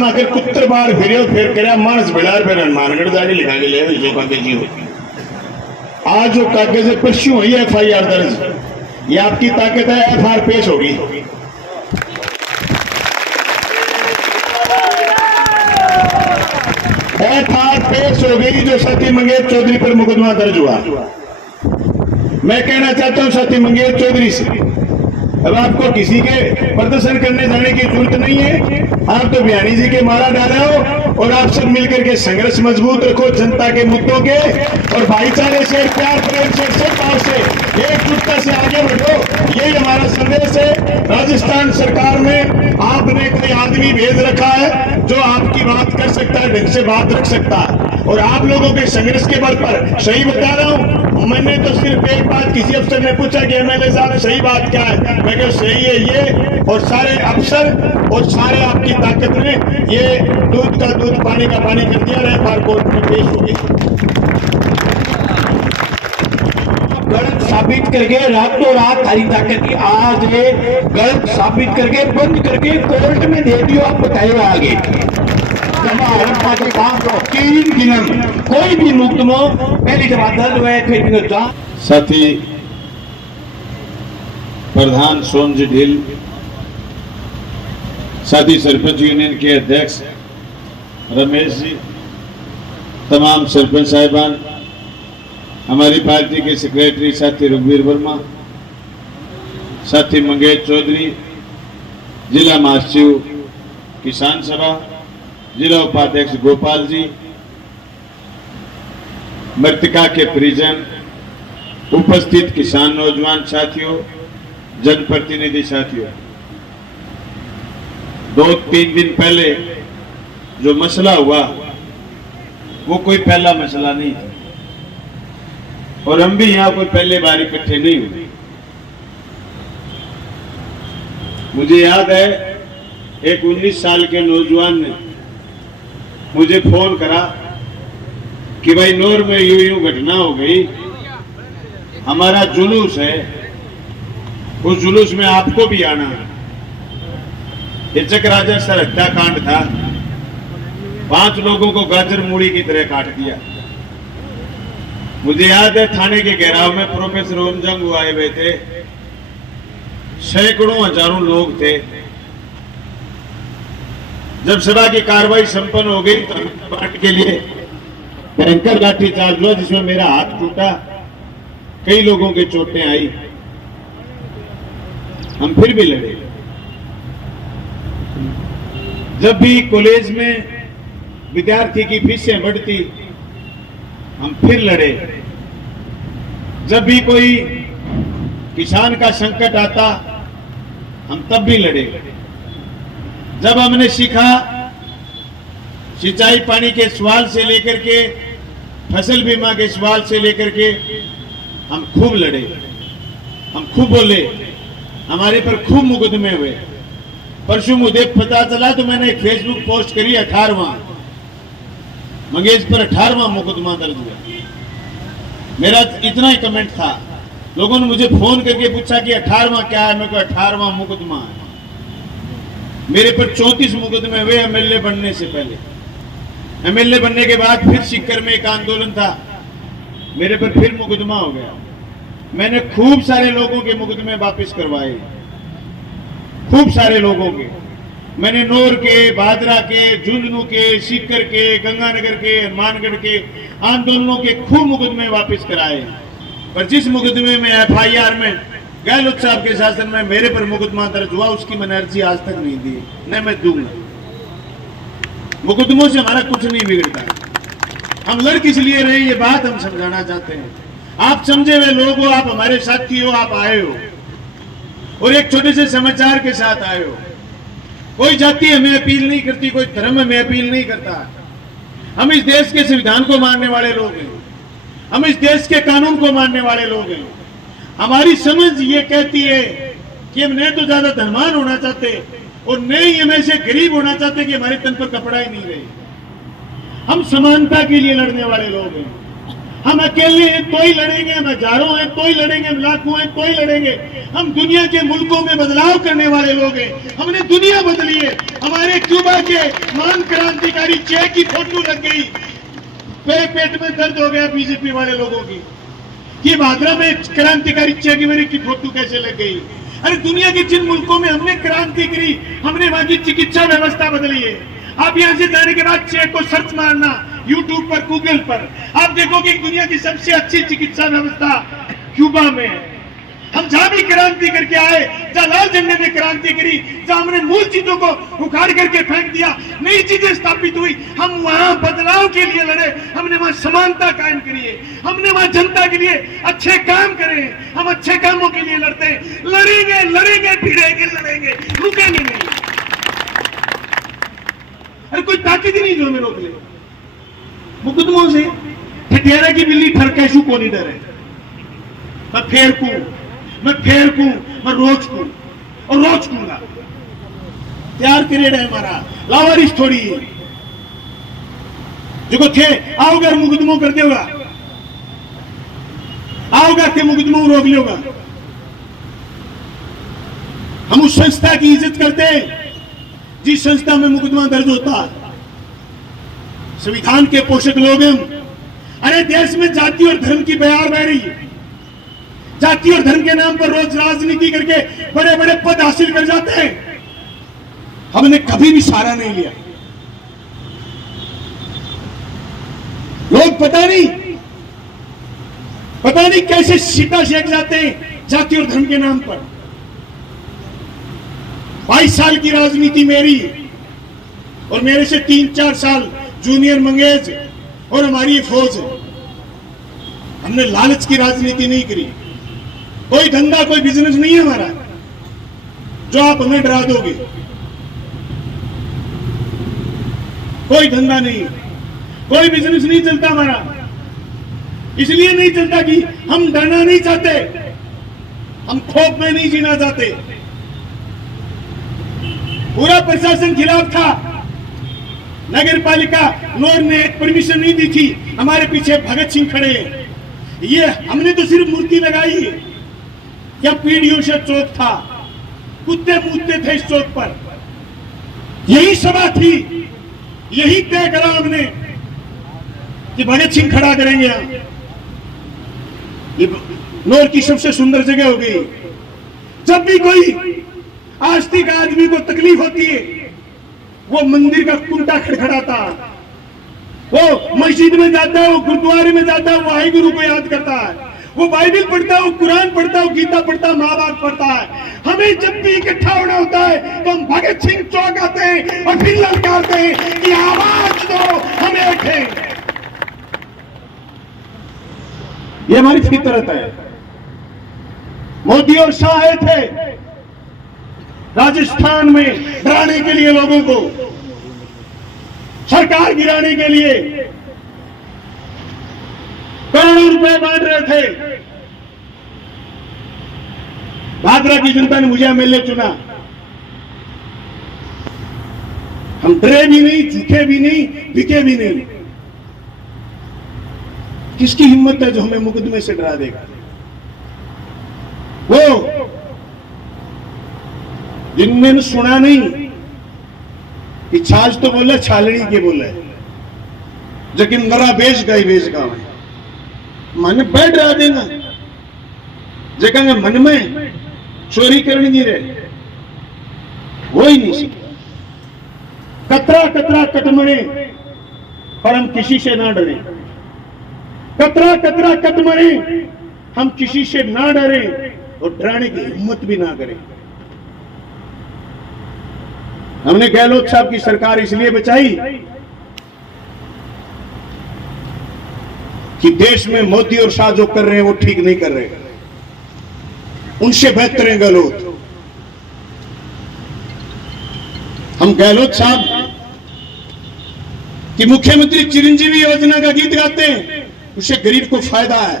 में आकर कुत्र बार फिर करे मानस बिलार फिर हनुमानगढ़ जाके लिखा के ले जो कागज ही होती। आज जो कागज है परसों हुई FIR दर्ज, ये आपकी ताकत है, FIR पेश होगी। FIR पेश हो गई जो सती मंगेश चौधरी पर मुकदमा दर्ज हुआ। मैं कहना चाहता हूं सती मंगेश चौधरी से, अब आपको किसी के प्रदर्शन करने जाने की जरूरत नहीं है। आप तो बयानी जी के माला डाले हो और आप सब मिलकर के संघर्ष मजबूत रखो जनता के मुद्दों के, और भाईचारे से, प्यार प्रेम से, सद्भाव से, एकजुटता से आगे बढ़ो। यही हमारा संदेश है। राजस्थान सरकार में आपने कोई आदमी भेज रखा है जो आपकी बात कर सकता है, ढंग से बात रख सकता है, और आप लोगों के संघर्ष के बल पर सही बता रहा हूं। मैंने तो सिर्फ एक बात, किसी अफसर ने पूछा कि MLA साहब सही बात क्या है, मैं कहा सही है ये, और सारे अफसर और सारे आपकी ताकत ने ये दूध का दूध पानी का पानी कर दिया। FIR कोर्ट में पेश हो गई। गलत साबित करके रातों रात हरी ताकत की आज है, गलत साबित करके बंद करके कोर्ट में दे दियो। आप बताइए आगे के काम को 3 दिन कोई भी मुकदमा पहली जब दर्ज हुआ है फिर साथी प्रधान सोनजी ढील, साथी सरपंच यूनियन के अध्यक्ष रमेश जी, तमाम सरपंच साहिबान, हमारी पार्टी के सेक्रेटरी साथी रघुवीर वर्मा, साथी मंगेश चौधरी, जिला महासचिव किसान सभा, जिला उपाध्यक्ष गोपाल जी, मृतका के परिजन, उपस्थित किसान नौजवान साथियों, जनप्रतिनिधि साथियों, 2-3 दिन पहले जो मसला हुआ वो कोई पहला मसला नहीं है, और हम भी यहां कोई पहले बार इकट्ठे नहीं हुए। मुझे याद है एक 19 साल के नौजवान ने मुझे फोन करा कि भाई नूर में यूं घटना हो गई, हमारा जुलूस है, उस जुलूस में आपको भी आना है। ये चकराजा सर हत्याकांड था, 5 लोगों को गाजर मूड़ी की तरह काट दिया। मुझे याद है थाने के घेराव में प्रोफेसर ओमजंग आए हुए थे, सैकड़ों हजारों लोग थे। जब सभा की कार्रवाई संपन्न हो गई तो पार्टी के लिए भयंकर लाठीचार्ज हुआ, जिसमें मेरा हाथ टूटा, कई लोगों के चोटें आई। हम फिर भी लड़े। जब भी कॉलेज में विद्यार्थी की फीसें बढ़ती हम फिर लड़े। जब भी कोई किसान का संकट आता हम तब भी लड़े। जब हमने सीखा सिंचाई पानी के सवाल से लेकर के फसल बीमा के सवाल से लेकर के हम खूब लड़े, हम खूब बोले, हमारे पर खूब मुकदमे हुए। परसों मुझे पता चला तो मैंने एक फेसबुक पोस्ट करी, 18वां मंगेश पर 18वां मुकदमा दर्ज हुआ। मेरा इतना ही कमेंट था। लोगों ने मुझे फोन करके पूछा कि 18वां क्या है, मेरे को 18वां मुकदमा है। मेरे पर 34 मुकदमे हुए MLA बनने से पहले। MLA बनने के बाद फिर सीकर में एक आंदोलन था, मेरे पर फिर मुकदमा हो गया। मैंने खूब सारे लोगों के मुकदमे वापस करवाए, खूब सारे लोगों के। मैंने नौर के, भादरा के, झुंझुनू के, सीकर के, गंगानगर के, हनुमानगढ़ के आंदोलनों के खूब मुकदमे वापस कराए। पर जिस मुकदमे में FIR में गहलोत साहब के शासन में मेरे पर मुकदमा दर्ज हुआ, उसकी मैंने अर्जी आज तक नहीं दी, न मैं दूंगा। मुकदमों से हमारा कुछ नहीं बिगड़ता। हम लड़ किस लिए रहे, ये बात हम समझाना चाहते हैं। आप समझे हुए लोग हो, आप हमारे साथी हो, आप आए हो और एक छोटे से समाचार के साथ आए हो। कोई जाति हमें अपील नहीं करती, कोई धर्म हमें अपील नहीं करता। हम इस देश के संविधान को मानने वाले लोग हैं, हम इस देश के कानून को मानने वाले लोग हैं। हमारी समझ ये कहती है कि हम न तो ज्यादा धनवान होना चाहते और न ही हम ऐसे गरीब होना चाहते कि हमारे तन पर कपड़ा ही नहीं रहे। हम समानता के लिए लड़ने वाले लोग हैं। हम अकेले हैं तो ही लड़ेंगे, हम हजारों हैं तो ही लड़ेंगे, हम लाखों हैं तो ही लड़ेंगे। हम दुनिया के मुल्कों में बदलाव करने वाले लोग हैं। हमने दुनिया बदली है। हमारे क्यूबा के महान क्रांतिकारी चे की फोटो लग गई, पेट में दर्द हो गया बीजेपी वाले लोगों की कि भादरा में क्रांतिकारी चे गुवेरा की फोटो कैसे लग गई। अरे दुनिया के जिन मुल्कों में हमने क्रांति करी, हमने वहां की चिकित्सा व्यवस्था बदली है। आप यहां से जाने के बाद चे को सर्च मारना यूट्यूब पर, गूगल पर, आप देखोगे दुनिया की सबसे अच्छी चिकित्सा व्यवस्था क्यूबा में है। हम जहां भी क्रांति करके आए, जहां लाल झंडे में क्रांति करी, जहां हमने मूल चीजों को उखाड़ करके फेंक दिया, नई चीजें स्थापित हुई, हम वहां बदलाव के लिए लड़े। हमने वहां समानता कायम करी है। हमने वहां जनता के लिए अच्छे काम करे। हम अच्छे कामों के लिए लड़ते हैं। लड़ेंगे लड़ेंगे भिड़ेंगे लड़ेंगे, रुकेंगे नहीं। अरे कोई ताकत ही नहीं जो हमें रोक ले। मुकदमों से ठठियारा की बिल्ली ठरकैशु को नहीं डरे। मैं फेरकू, मैं रोचकू और रोचकूंगा। तैयार करेड़ है हमारा, लावारिश थोड़ी है जो थे आओगा मुकदमों कर देगा, आओगा के मुकदमों रोक लेगा। हम उस संस्था की इज्जत करते हैं जिस संस्था में मुकदमा दर्ज होता है। संविधान के पोषक लोग हम। अरे देश में जाति और धर्म की बयार बह रही है। जाति और धर्म के नाम पर रोज राजनीति करके बड़े बड़े पद हासिल कर जाते हैं। हमने कभी भी सहारा नहीं लिया। लोग पता नहीं कैसे सीता सेक जाते हैं जाति और धर्म के नाम पर। 22 साल की राजनीति मेरी और मेरे से 3-4 साल जूनियर मंगेज और हमारी फौज है। हमने लालच की राजनीति नहीं करी। कोई धंधा कोई बिजनेस नहीं है हमारा जो आप हमें डरा दोगे। कोई धंधा नहीं, कोई बिजनेस नहीं चलता हमारा। इसलिए नहीं चलता कि हम डरना नहीं चाहते, हम खौफ में नहीं जीना चाहते। पूरा प्रशासन खिलाफ था। नगर पालिका नोर ने परमिशन नहीं दी थी। हमारे पीछे भगत सिंह खड़े हैं। ये हमने तो सिर्फ मूर्ति लगाई है। क्या पीढ़ियों से चौक था, कुत्ते मूतते थे इस चौक पर। यही सभा थी, यही तय करा हमने कि भगत सिंह खड़ा करेंगे। यहाँ ये नोर की सबसे सुंदर जगह हो गई। जब भी कोई आस्तिक आदमी को तकलीफ होती है, वो मंदिर का कुंडा खड़खड़ाता, वो मस्जिद में जाता है, वो गुरुद्वारे में जाता है, वो वाहे गुरु को याद करता है, वो बाइबल पढ़ता है, वो कुरान पढ़ता है, वो गीता पढ़ता है, महाभारत पढ़ता है। हमें जब भी इकट्ठा होना होता है तो हम भगत सिंह चौक आते हैं और फिर ललकारते हैं कि आवाज दो, हम एक हैं। ये हमारी फितरत है। मोदी और शाह आए थे राजस्थान में डराने के लिए लोगों को, सरकार गिराने के लिए करोड़ों रुपए बांट रहे थे। भादरा की जनता ने मुझे एमएलए चुना। हम डरे भी नहीं, झुके भी नहीं, बिके भी नहीं। किसकी हिम्मत है जो हमें मुकदमे से डरा देगा? वो जिनने सुना नहीं कि छाछ तो बोले छालनी के बोले, जकिंदरा बेच गए मन बैठ रहा देना जगह मन में चोरी करनी नहीं रहे, वो ही नहीं सीखा। कतरा कतरा कटमरे पर हम किसी से ना डरे। कतरा कतरा कटमरे हम किसी से ना डरे और डराने की हिम्मत भी ना करें। हमने गहलोत साहब की सरकार इसलिए बचाई कि देश में मोदी और शाह जो कर रहे हैं वो ठीक नहीं कर रहे, उनसे बेहतर है गहलोत। हम गहलोत साहब की मुख्यमंत्री चिरंजीवी योजना का गीत गाते हैं, उससे गरीब को फायदा है।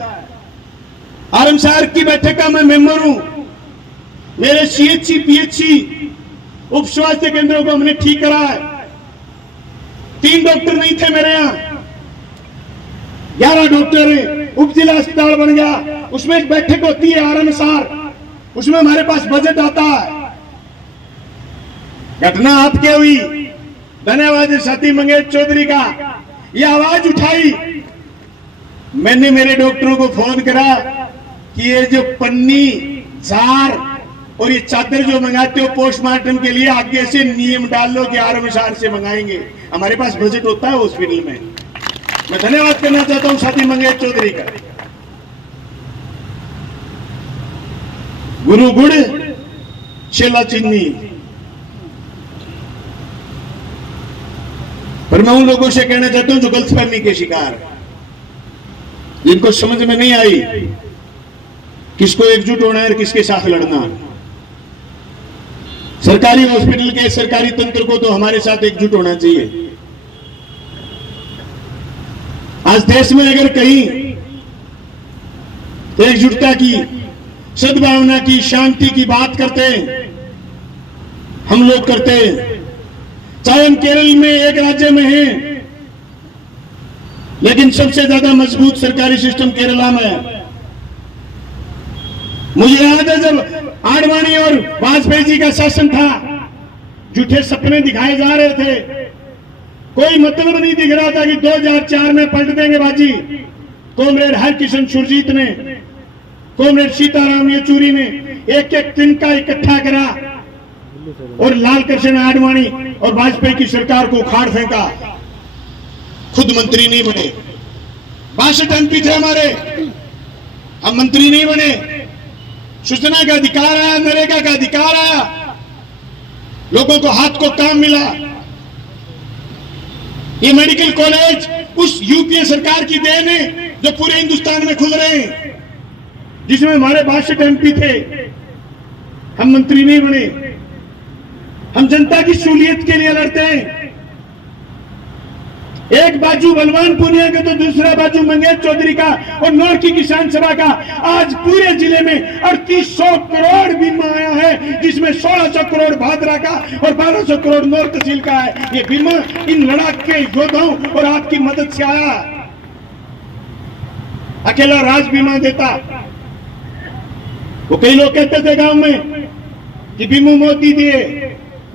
आरमसार की बैठक का मैं मेंबर हूं। मेरे सीएचसी पीएचसी उप स्वास्थ्य केंद्रों को हमने ठीक करा है। 3 डॉक्टर नहीं थे मेरे यहां, 11 डॉक्टर हैं, उप जिला अस्पताल बन गया, उसमें एक बैठक होती है अनुसार, उसमें हमारे पास बजट आता है। घटना आपके हुई, धन्यवाद साथी मंगेश चौधरी का, ये आवाज उठाई। मैंने मेरे डॉक्टरों को फोन करा कि ये जो पन्नी, जार और ये चादर जो मंगाते हो पोस्टमार्टम के लिए, आगे से नियम डाल लो कि आरमसार से मंगाएंगे। हमारे पास बजट होता है हॉस्पिटल में। मैं धन्यवाद करना चाहता हूं साथी मंगेश चौधरी का। गुरु गुड़ चेला चीनी, पर मैं उन लोगों से कहना चाहता हूं जो गलतफहमी के शिकार, जिनको समझ में नहीं आई किसको एकजुट होना है और किसके साथ लड़ना। सरकारी हॉस्पिटल के सरकारी तंत्र को तो हमारे साथ एकजुट होना चाहिए। आज देश में अगर कहीं एकजुटता की, सद्भावना की, शांति की बात करते हैं, हम लोग करते हैं। चाहे हम केरल में एक राज्य में हैं, लेकिन सबसे ज्यादा मजबूत सरकारी सिस्टम केरला में है। मुझे याद है जब आडवाणी और वाजपेयी जी का शासन था, झूठे सपने दिखाए जा रहे थे, कोई मतलब नहीं दिख रहा था कि 2004 में पलट देंगे बाजी। कॉमरेड हरकिशन सुरजीत ने, कॉमरेड सीताराम येचूरी ने एक एक तिनका इकट्ठा करा और लाल कृष्ण आडवाणी और वाजपेयी की सरकार को उखाड़ फेंका। खुद मंत्री नहीं बने, 62 MP थे हमारे, हम मंत्री नहीं बने। सूचना का अधिकार आया, नरेगा का अधिकार आया, लोगों को हाथ को काम मिला। ये मेडिकल कॉलेज उस यूपीए सरकार की देन है जो पूरे हिंदुस्तान में खुल रहे हैं, जिसमें हमारे 62 MP थे। हम मंत्री नहीं बने, हम जनता की सहूलियत के लिए लड़ते हैं। एक बाजू बलवान पुनिया का तो दूसरा बाजू मंगेश चौधरी का और नौर की किसान सभा का। आज पूरे जिले में 3800 करोड़ बीमा आया है, जिसमें 1600 करोड़ भादरा का और 1200 करोड़ नौर तहसील का है। ये बीमा इन लड़ाक के योद्धाओं और आपकी मदद से आया। अकेला राज बीमा देता। वो कई लोग कहते थे गांव में कि बीमू मोदी दिए।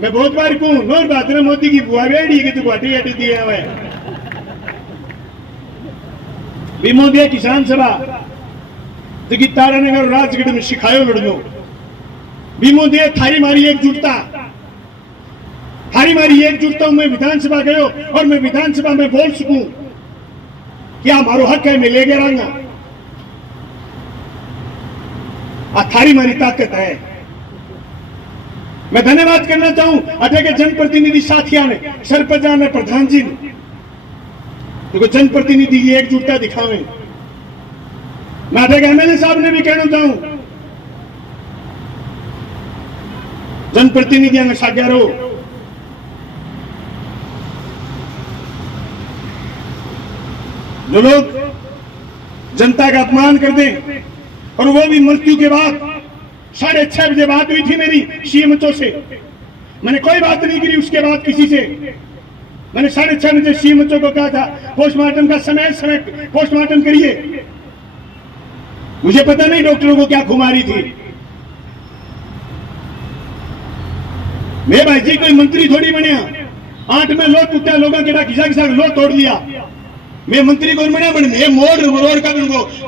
मैं बहुत बार कहूं, नौर भादरा मोदी की बुआ बेड़ी की तो गुवाहाटी अड्डी दिया हुआ है। बीमो दिया किसान सभा तो तारानगर राजगढ़ में सिखायो लड़नो। बीमो दिया थारी मारी एकजुटता, थारी मारी एकजुटता। मैं विधानसभा गयो और मैं विधानसभा में बोल सकूं क्या मारो हक है, मैं ले गया रहूंगा। थारी मारी ताकत है। मैं धन्यवाद करना चाहूं अठे के जनप्रतिनिधि साथियों ने, सरपंच ने, प्रधान जी ने, देखो जनप्रतिनिधि की एकजुटता दिखावे। मैं अठे के MLA साहब ने भी कहना चाहूं, जनप्रतिनिधियों में साग्या रहो। जो लोग जनता का अपमान कर दें, और वो भी मृत्यु के बाद 6:30 बजे बात हुई थी मेरी CMHO से। मैंने कोई बात नहीं करी उसके बाद किसी से। मैंने 6:30 बजे CMHO को कहा था पोस्टमार्टम का समय पोस्टमार्टम करिए। मुझे पता नहीं डॉक्टरों को क्या खुमारी थी। मैं भाई जी कोई मंत्री थोड़ी बनया। 8 में लो टूटा, लोगों के खिसा लो तोड़ दिया। मैं मंत्री कौन बनया? मैं मोड़ का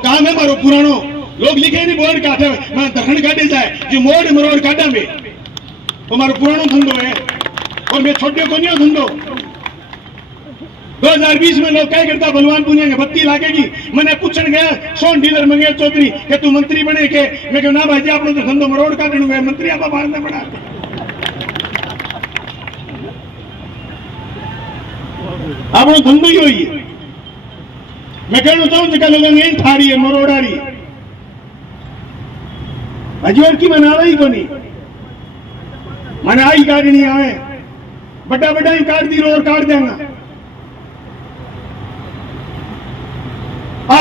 काम है मारो पुरानो। लोग लिखे नहीं बोर्ड काटे, मैं दखन काटे जाए जो मोड़ मरोड़ काटा में वो मारो पुरानो धंधो है और मैं छोटे को नहीं धंधो। 2020 में लोग क्या करता, बलवान पुनिया के बत्ती लागेगी। मैंने पूछने गया सोन डीलर मंगेश चौधरी के तू मंत्री बने के? मैं कहूं ना भाई जी, आपने तो धंधो मरोड़ काटने हुए, मंत्री आप मारना पड़ा। आपने धंधो ही हुई है। मैं कहना चाहूं जगह लोगों ने ठारी है, मरोड़ा रही है अजवर की मनावा ही को नहीं मनाई काटनी आवे। बड़ा बड़ा ही काट दी और काट देंगा।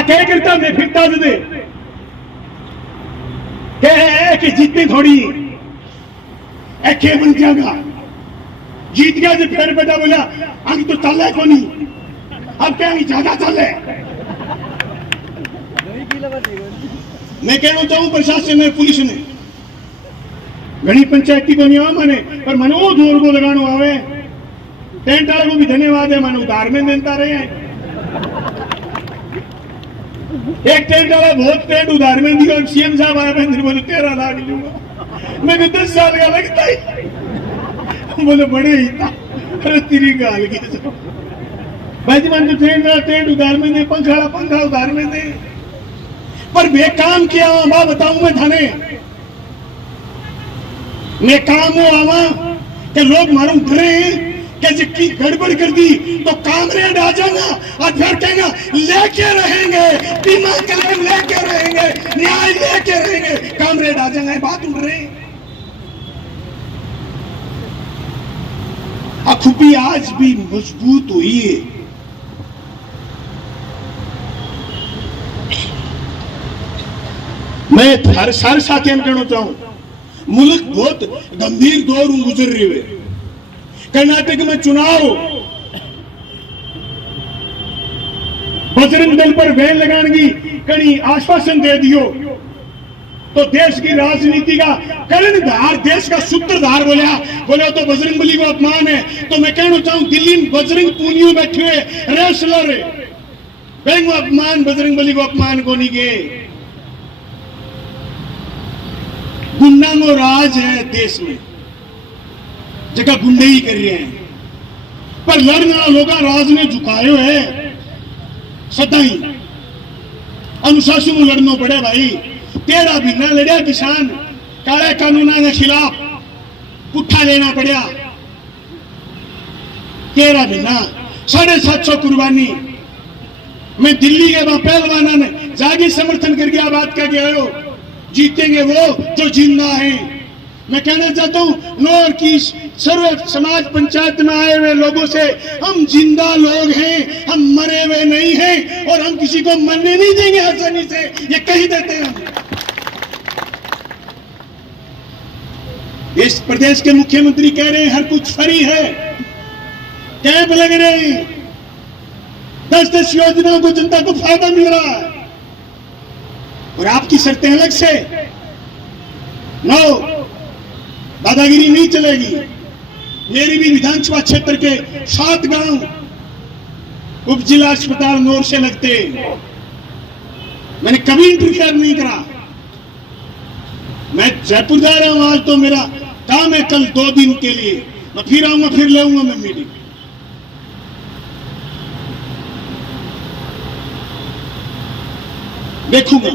क्या करता मैं फिरता दे कि जीतने थोड़ी ऐखे बन जाएगा। जीत गया जो फिर बेटा बोला आगे तो चल रहा है को नहीं, अब क्या ज्यादा चल रहा है। मैं कहना चाहूं प्रशासन ने पुलिस ने घनी पंचायती को नहीं आवा मैंने पर मैंने वो जोर को लगानो आवे टेंट वाले को भी धन्यवाद है मैंने उधार में देता रहे हैं एक टेंट वाला बहुत टेंट उधार में दिया सीएम साहब आया मैं बोले 13 लाख लूंगा मैं 10 साल का लगता ही बोले बड़े ही था अरे तेरी गाल की भाई जी मान तो टेंट उधार में दे पंखा उधार में दे पर वे काम किया आवा बताऊं मैं थाने मैं काम हो आवा कि लोग मालूम करे कि जिसकी गड़बड़ कर दी तो कामरेड आ जाएगा और फिर कहेगा लेके रहेंगे बीमा क्लेम लेके रहेंगे न्याय लेके रहेंगे कामरेड आ जाएंगे बात उड़ रहे अखुपी आज भी मजबूत हुई है मैं हर सारे साथियों कहना चाहूं मुल्क बहुत गंभीर दौर गुजर रही है कर्नाटक में चुनाव बजरंग दल पर बैन लगाने की कहीं आश्वासन दे दियो तो देश की राजनीति का कर्णधार देश का सूत्रधार बोला तो बजरंग बली को अपमान है तो मैं कहना चाहूं दिल्ली में बजरंग पूनियों बैठे हुए रेसलर बैंक अपमान बजरंग बली को अपमान को नहीं गए गुंडांगो राज है देश में जगह गुंडे ही कर रहे हैं पर लड़ने वाला लोग राज ने झुकाए है सदाई अनुशासन में लड़ना पड़े भाई 13 महीना लड़िया किसान काले कानूनों के खिलाफ पुट्ठा लेना पड़ा 13 महीना 750 कुर्बानी मैं दिल्ली के वहां पहलवाना ने जागी समर्थन करके आ बात कह के आयो जीतेंगे वो जो जिंदा हैं मैं कहना चाहता हूं नौर की सर्व समाज पंचायत में आए हुए लोगों से हम जिंदा लोग हैं हम मरे हुए नहीं हैं और हम किसी को मरने नहीं देंगे आसानी से ये कह देते हैं इस प्रदेश के मुख्यमंत्री कह रहे हैं हर कुछ फ्री है कैंप लग रहे हैं 10-10 योजनाओं को जनता को फायदा मिल रहा है और आपकी शर्तें अलग से नो दादागिरी नहीं चलेगी मेरी भी विधानसभा क्षेत्र के 7 गांव उप जिला अस्पताल नौर से लगते मैंने कभी इंटरफेयर नहीं करा मैं जयपुर जा रहा हूं आज तो मेरा काम है कल 2 दिन के लिए मैं फिर आऊंगा फिर लेऊंगा मैं मीटिंग देखूंगा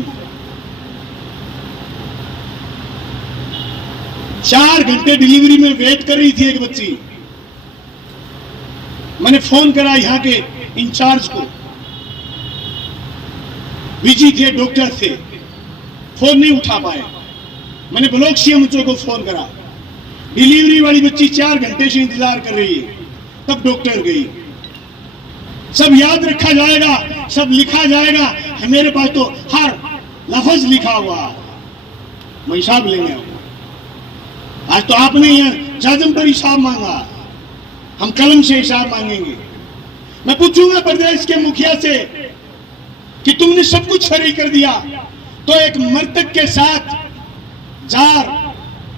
4 घंटे डिलीवरी में वेट कर रही थी एक बच्ची मैंने फोन करा यहाँ के इंचार्ज को बिजी थे डॉक्टर थे फोन नहीं उठा पाए मैंने ब्लॉक सीएमओ को फोन करा डिलीवरी वाली बच्ची 4 घंटे से इंतजार कर रही है तब डॉक्टर गई सब याद रखा जाएगा सब लिखा जाएगा मेरे पास तो हर लफ्ज लिखा हुआ मैं हिसाब लेंगे आज तो आपने यहाँ जाजम पर हिसाब मांगा हम कलम से हिसाब मांगेंगे मैं पूछूंगा प्रदेश के मुखिया से कि तुमने सब कुछ फ्री कर दिया तो एक मृतक के साथ जार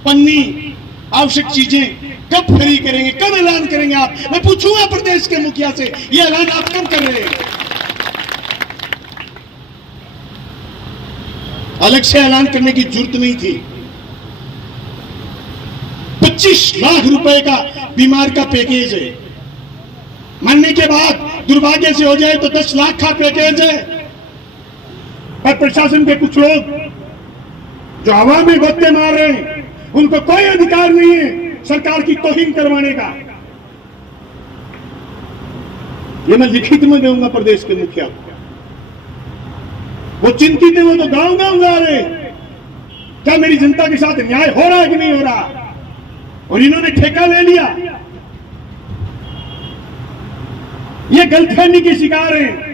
पन्नी आवश्यक चीजें कब फ्री करेंगे कब ऐलान करेंगे आप मैं पूछूंगा प्रदेश के मुखिया से ये ऐलान आप कब कर रहे हैं अलग से ऐलान करने की जरूरत नहीं थी 25 लाख रुपए का बीमार का पैकेज है मरने के बाद दुर्भाग्य से हो जाए तो 10 लाख का पैकेज है पर प्रशासन के कुछ लोग जो हवा में गोते मार रहे हैं उनको कोई अधिकार नहीं है सरकार की तौहीन करवाने का ये मैं लिखित में दूंगा प्रदेश के मुखिया को वो चिंतित है वो तो गांव गांव जा रहे क्या मेरी जनता के साथ न्याय हो रहा है कि नहीं हो रहा और इन्होंने ठेका ले लिया ये गलतफहमी के शिकार हैं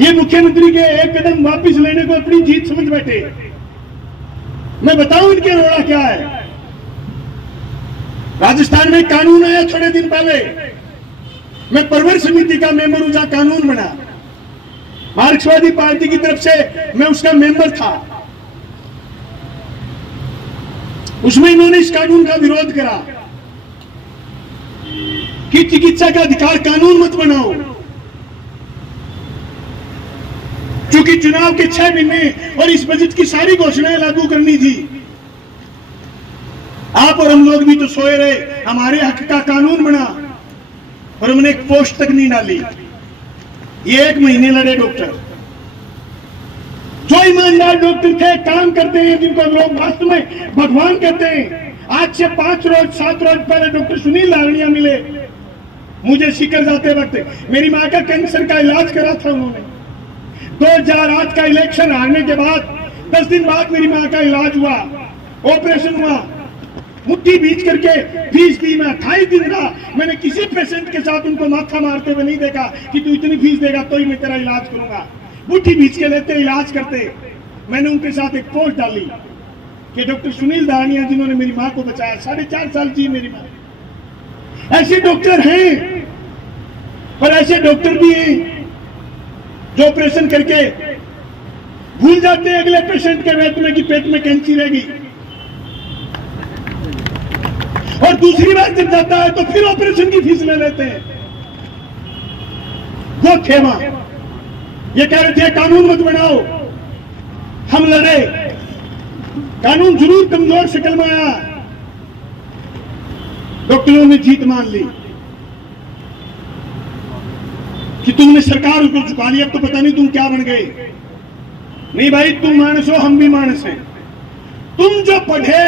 ये मुख्यमंत्री के एक कदम वापस लेने को अपनी जीत समझ बैठे मैं बताऊं इनके रोड़ा क्या है राजस्थान में कानून आया थोड़े दिन पहले मैं परवर समिति का मेंबर हूं जहां कानून बना मार्क्सवादी पार्टी की तरफ से मैं उसका मेंबर था, उसमें इन्होंने इस कानून का विरोध करा कि चिकित्सा का अधिकार कानून मत बनाओ, क्योंकि चुनाव के 6 महीने और इस बजट की सारी घोषणाएं लागू करनी थी। आप और हम लोग भी तो सोए रहे, हमारे हक का कानून बना और हमने एक पोस्ट तक नहीं डाली। ये 1 महीने लड़े डॉक्टर, जो ईमानदार डॉक्टर थे, काम करते हैं, जिनको लोग वास्तव में भगवान कहते हैं। आज से 5 रोज 7 रोज पहले डॉक्टर सुनील लारनिया मिले मुझे शिकर जाते वक्त। मेरी माँ का कैंसर का इलाज करा था उन्होंने। 2008 का इलेक्शन हारने के बाद 10 दिन बाद मेरी माँ का इलाज हुआ, ऑपरेशन हुआ, मुट्ठी बीच करके फीस दी। मैं 28 दिन रहा, मैंने किसी पेशेंट के साथ उनको माथा मारते हुए नहीं देखा कि तू इतनी फीस देगा तो ही मैं तेरा इलाज करूंगा। मुट्ठी बीच के लेते, इलाज करते। मैंने उनके साथ एक पोस्ट डाली कि डॉक्टर सुनील दानिया जिन्होंने मेरी माँ को बचाया, 4.5 साल जी मेरी माँ। ऐसे डॉक्टर हैं, पर ऐसे डॉक्टर भी हैं जो ऑपरेशन करके भूल जाते हैं अगले पेशेंट के वेट में कि पेट में कैंची रहेगी, और दूसरी बार जब जाता है तो फिर ऑपरेशन की फीस ले लेते हैं। वो खेमा ये कह रहे थे कानून मत बनाओ, हम लड़े, कानून जरूर कमजोर शक्ल में आया, डॉक्टरों ने जीत मान ली कि तुमने सरकार को झुका लिया, अब तो पता नहीं तुम क्या बन गए। नहीं भाई, तुम मानस हो, हम भी मानस हैं। तुम जो पढ़े,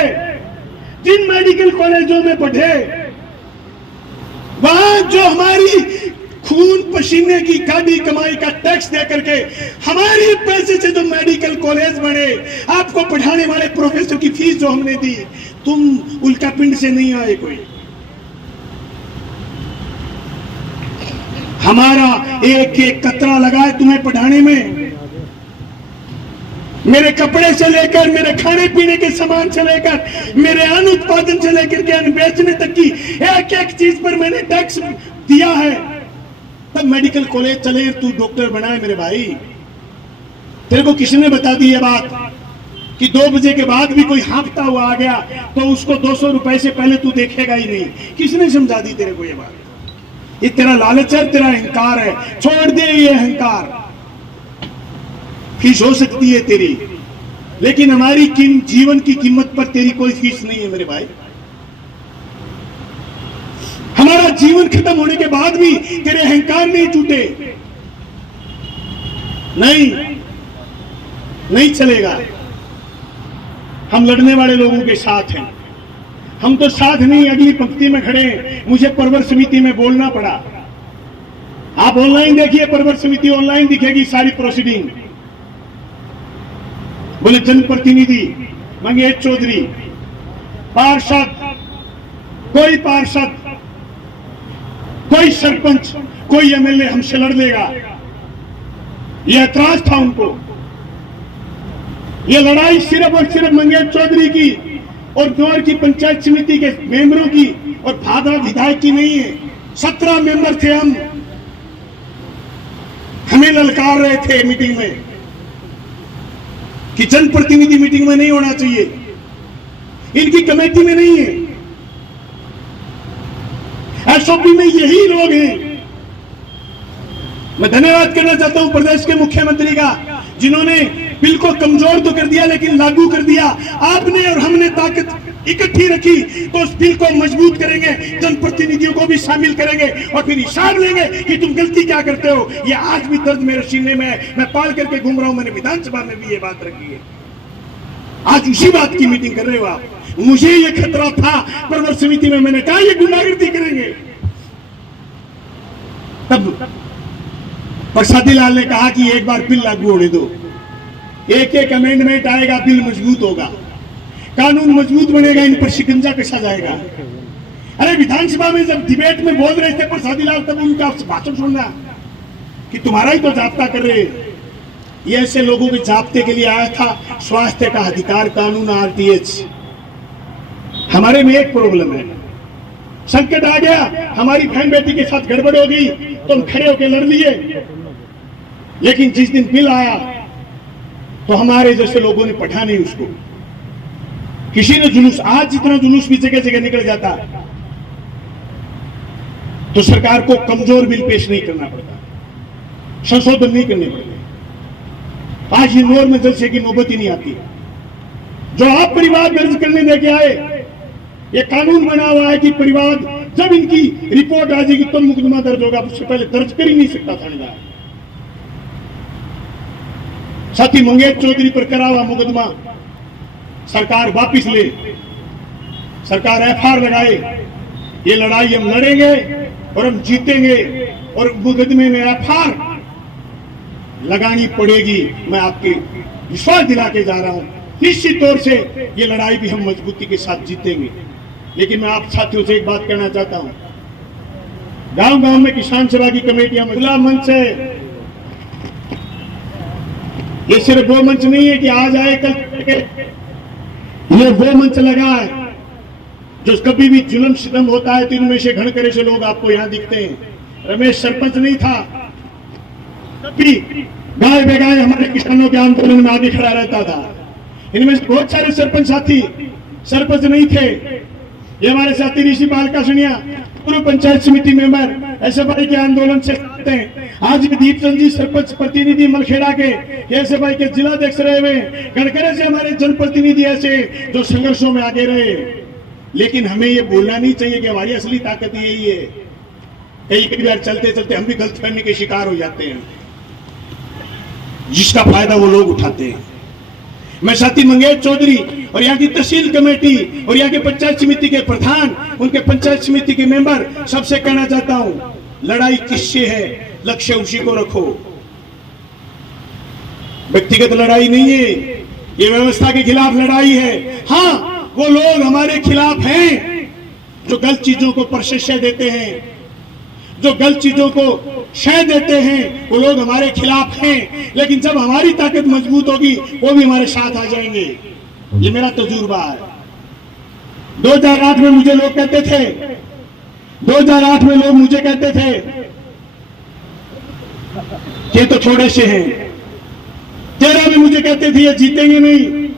जिन मेडिकल कॉलेजों में पढ़े, वहां जो हमारी खून पसीने की गाड़ी कमाई का टैक्स दे करके हमारे पैसे से जो मेडिकल कॉलेज बने, आपको पढ़ाने वाले प्रोफेसर की फीस जो हमने दी, तुम उल्का पिंड से नहीं आए कोई। हमारा एक एक कतरा लगा है तुम्हें पढ़ाने में। मेरे कपड़े से लेकर, मेरे खाने पीने के सामान से लेकर, मेरे अन्न उत्पादन से लेकर के अन्न बेचने तक की एक एक चीज पर मैंने टैक्स दिया है, तब मेडिकल कॉलेज चले, तू डॉक्टर बना है मेरे भाई। तेरे को किसने बता दी ये बात कि 2 बजे के बाद भी कोई हाँफता हुआ आ गया तो उसको 200 रुपए से पहले तू देखेगा ही नहीं? किसने समझा दी तेरे को ये बात? ये तेरा लालच है, तेरा अहंकार है। छोड़ दे ये अहंकार। फीस हो सकती है तेरी, लेकिन हमारी जीवन की कीमत पर तेरी कोई फीस नहीं है मेरे भाई। हमारा जीवन खत्म होने के बाद भी तेरे अहंकार नहीं टूटे, नहीं चलेगा। हम लड़ने वाले लोगों के साथ हैं, हम तो साथ नहीं, अगली पंक्ति में खड़े हैं। मुझे परवर समिति में बोलना पड़ा। आप ऑनलाइन देखिए, परवर समिति ऑनलाइन दिखेगी सारी प्रोसीडिंग। बोले जनप्रतिनिधि मंगेश चौधरी, पार्षद, कोई पार्षद, कोई सरपंच, कोई एमएलए हमसे लड़ लेगा, यह ऐतराज था उनको। यह लड़ाई सिर्फ और सिर्फ मंगेश चौधरी की और द्वार की पंचायत समिति के मेंबरों की और भादरा विधायक की नहीं है। 17 मेंबर थे हम, हमें ललकार रहे थे मीटिंग में कि जनप्रतिनिधि मीटिंग में नहीं होना चाहिए, इनकी कमेटी में नहीं है। एसओपी में यही लोग हैं। मैं धन्यवाद करना चाहता हूं प्रदेश के मुख्यमंत्री का, जिन्होंने बिल को कमजोर तो कर दिया लेकिन लागू कर दिया। आपने और हमने ताकत इकट्ठी रखी तो उस बिल को मजबूत करेंगे, जनप्रतिनिधियों को भी शामिल करेंगे और फिर हिसाब लेंगे कि तुम गलती क्या करते हो। ये आज भी दर्द मेरे सीने में है, मैं पाल करके घूम रहा हूं। मैंने विधानसभा में भी ये बात रखी है। आज उसी बात की मीटिंग कर रहे हो आप। मुझे ये खतरा था परवर समिति में, मैंने कहा ये गुंडागर्दी करेंगे। तब प्रसादी लाल ने कहा कि एक बार बिल लागू होने दो, एक एक अमेंडमेंट आएगा, बिल मजबूत होगा, कानून मजबूत बनेगा, इन पर शिकंजा कसा जाएगा। अरे विधानसभा में जब डिबेट में बोल रहे थे प्रसादी लाल, तब उनका भाषण सुनना कि तुम्हारा ही तो जाब्ता कर रहे। ये ऐसे लोगों के जाब्ते के लिए आया था स्वास्थ्य का अधिकार कानून आरटीएच। हमारे में एक प्रॉब्लम है, संकट आ गया, हमारी बहन बेटी के साथ गड़बड़ हो गई तो हम खड़े होकर लड़ लिए। लेकिन जिस दिन बिल आया तो हमारे जैसे लोगों ने पढ़ा नहीं उसको। किसी ने जुलूस, आज जितना जुलूस भी जगह जगह निकल जाता तो सरकार को कमजोर बिल पेश नहीं करना पड़ता, संशोधन नहीं करने पड़ते। आज ये नॉर्म जलसे की नौबत ही नहीं आती। जो आप परिवार दर्ज करने लेके आए, ये कानून बना हुआ है कि परिवार जब इनकी रिपोर्ट आ जाएगी तब मुकदमा दर्ज होगा, उससे पहले दर्ज कर ही नहीं सकता थानेदार। साथी मंगेश चौधरी पर करा हुआ मुकदमा सरकार वापिस ले, सरकार एफआईआर लगाए। ये लड़ाई हम लड़ेंगे और हम जीतेंगे, और मुकदमे में एफआईआर लगानी पड़ेगी। मैं आपके विश्वास दिला के जा रहा हूं, निश्चित तौर से ये लड़ाई भी हम मजबूती के साथ जीतेंगे। लेकिन मैं आप साथियों से एक बात कहना चाहता हूं, गांव गांव में किसान सभा की कमेटियां, खुला मंच है। ये सिर्फ वो मंच नहीं है कि आज आए कल के, ये वो मंच लगा है जो कभी भी जुल्म सितम होता है तो इनमें से घण करे से लोग आपको यहां दिखते हैं। रमेश सरपंच नहीं था, कभी गाय बेगाए हमारे किसानों के आंदोलन में आगे खड़ा रहता था। इनमें से बहुत सारे सरपंच साथी सरपंच नहीं थे। ये हमारे साथी ऋषि बालका सुनिया, पूर्व पंचायत समिति मेंबर, एसएफआई के आंदोलन से आते हैं। आज भी दीप चंद जी सरपंच प्रतिनिधि मलखेड़ा के एसएफआई के जिलाध्यक्ष रहे हुए, गणकरे से हमारे जनप्रतिनिधि ऐसे जो संघर्षों में आगे रहे। लेकिन हमें ये बोलना नहीं चाहिए कि हमारी असली ताकत यही है। कई बार चलते चलते हम भी गलतफहमी के शिकार हो जाते हैं, जिसका फायदा वो लोग उठाते हैं। मैं साथी मंगेश चौधरी और यहाँ की तहसील कमेटी और यहाँ के पंचायत समिति के प्रधान, उनके पंचायत समिति के मेंबर सबसे कहना चाहता हूं, लड़ाई किससे है, लक्ष्य उसी को रखो। व्यक्तिगत लड़ाई नहीं है, ये व्यवस्था के खिलाफ लड़ाई है। हाँ, वो लोग हमारे खिलाफ हैं जो गलत चीजों को प्रशंसा देते हैं, जो गलत चीजों को शय देते हैं, वो लोग हमारे खिलाफ हैं। लेकिन जब हमारी ताकत मजबूत होगी वो भी हमारे साथ आ जाएंगे। ये मेरा तजुर्बा है। 2008 में मुझे लोग कहते थे, 2008 में लोग मुझे कहते थे ये तो थोड़े से हैं। 13 में मुझे कहते थे ये जीतेंगे नहीं,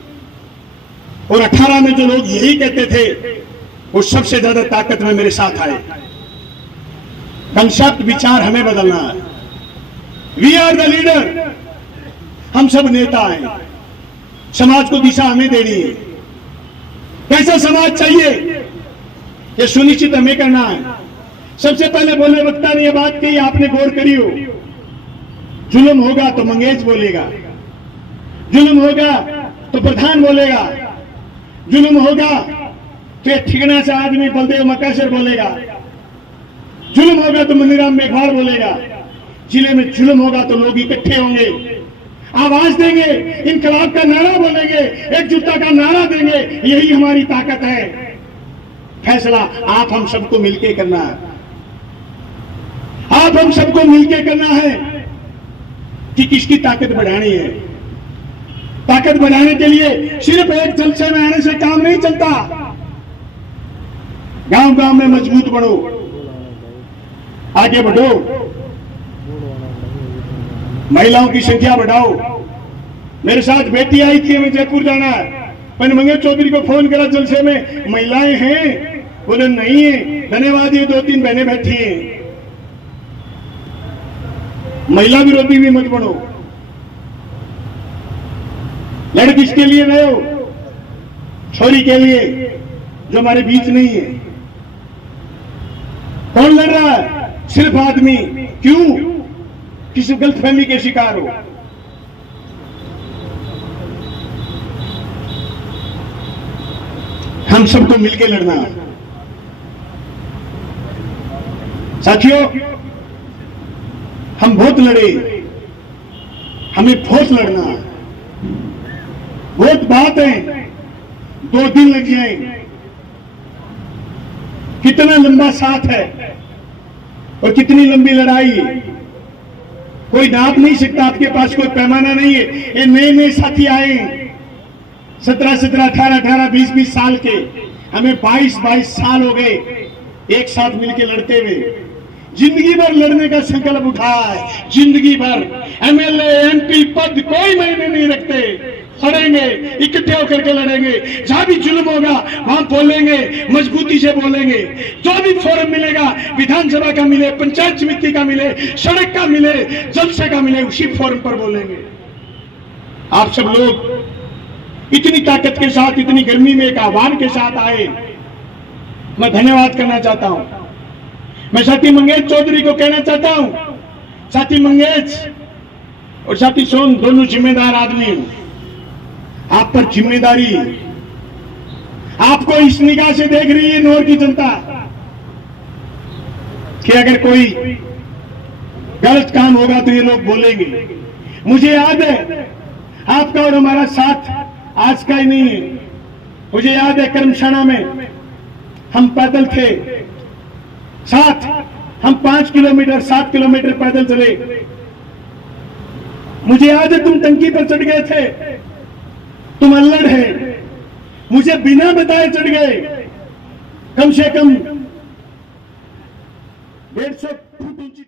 और 18 में जो लोग यही कहते थे वो सबसे ज्यादा ताकत में मेरे साथ आए। कंसेप्ट विचार हमें बदलना है। वी आर द लीडर, हम सब नेता हैं। समाज को दिशा हमें देनी है। कैसा समाज चाहिए ये सुनिश्चित हमें करना है। सबसे पहले बोले वक्ता ने यह बात कही, आपने गौर करी हो, जुल्म होगा तो मंगेश बोलेगा, जुल्म होगा तो प्रधान बोलेगा, जुल्म होगा तो ये ठिकाना से आदमी बलदेव मकासर बोलेगा, जुल्म होगा तो मनीराम मेघवाल बोलेगा। जिले में जुल्म होगा तो लोग इकट्ठे होंगे, आवाज देंगे, इनकलाब का नारा बोलेंगे, एकजुटता का नारा देंगे। यही हमारी ताकत है। फैसला आप हम सबको मिलकर करना है, आप हम सबको मिलकर करना है कि किसकी ताकत बढ़ानी है। ताकत बढ़ाने के लिए सिर्फ एक जलसे में आने से काम नहीं चलता। गांव गांव में मजबूत बनो, आगे बढ़ो, महिलाओं की संख्या बढ़ाओ। मेरे साथ बेटी आई थी, हमें जयपुर जाना है। मैंने मंगेश चौधरी को फोन करा, जलसे में महिलाएं हैं? बोले नहीं है। धन्यवाद, ये 2-3 बहनें बैठी हैं। महिला विरोधी भी मत बनो। लड़ किसके लिए गए हो? छोरी के लिए जो हमारे बीच नहीं है। कौन लड़ रहा है? सिर्फ आदमी। क्यों? किसी गलतफहमी के शिकार हो। हम सबको मिलकर लड़ना है साथियों। हम बहुत लड़े, हमें बहुत लड़ना है। बहुत बात है, 2 दिन लग जाए। कितना लंबा साथ है और कितनी लंबी लड़ाई है, कोई नाप नहीं सकता। आपके पास कोई पैमाना नहीं है। ये नए नए साथी आए, 17-17, 18-18, 20-20 साल के। हमें 22-22 साल हो गए एक साथ मिलकर लड़ते हुए। जिंदगी भर लड़ने का संकल्प उठाया है, जिंदगी भर। एमएलए एमपी पद कोई मायने नहीं रखते, लड़ेंगे, इकट्ठे होकर के लड़ेंगे। जहां भी जुल्म होगा वहां बोलेंगे, मजबूती से बोलेंगे। जो भी फोरम मिलेगा, विधानसभा का मिले, पंचायत समिति का मिले, सड़क का मिले, जलसे का मिले, उसी फोरम पर बोलेंगे। आप सब लोग इतनी ताकत के साथ, इतनी गर्मी में एक आह्वान के साथ आए, मैं धन्यवाद करना चाहता हूं। मैं साथी मंगेश चौधरी को कहना चाहता हूं, साथी मंगेश और साथी सोन दोनों जिम्मेदार आदमी हूं। आप पर जिम्मेदारी, आपको इस निगाह से देख रही है नौर की जनता कि अगर कोई गलत काम होगा तो ये लोग बोलेंगे। मुझे याद है आपका और हमारा साथ आज का ही नहीं है। मुझे याद है कर्मशाला में हम पैदल थे साथ, हम 5 किलोमीटर 7 किलोमीटर पैदल चले। मुझे याद है तुम टंकी पर चढ़ गए थे, तुम अल्लड़ है, मुझे बिना बताए चढ़ गए। कम से कम 150 फुट ऊंची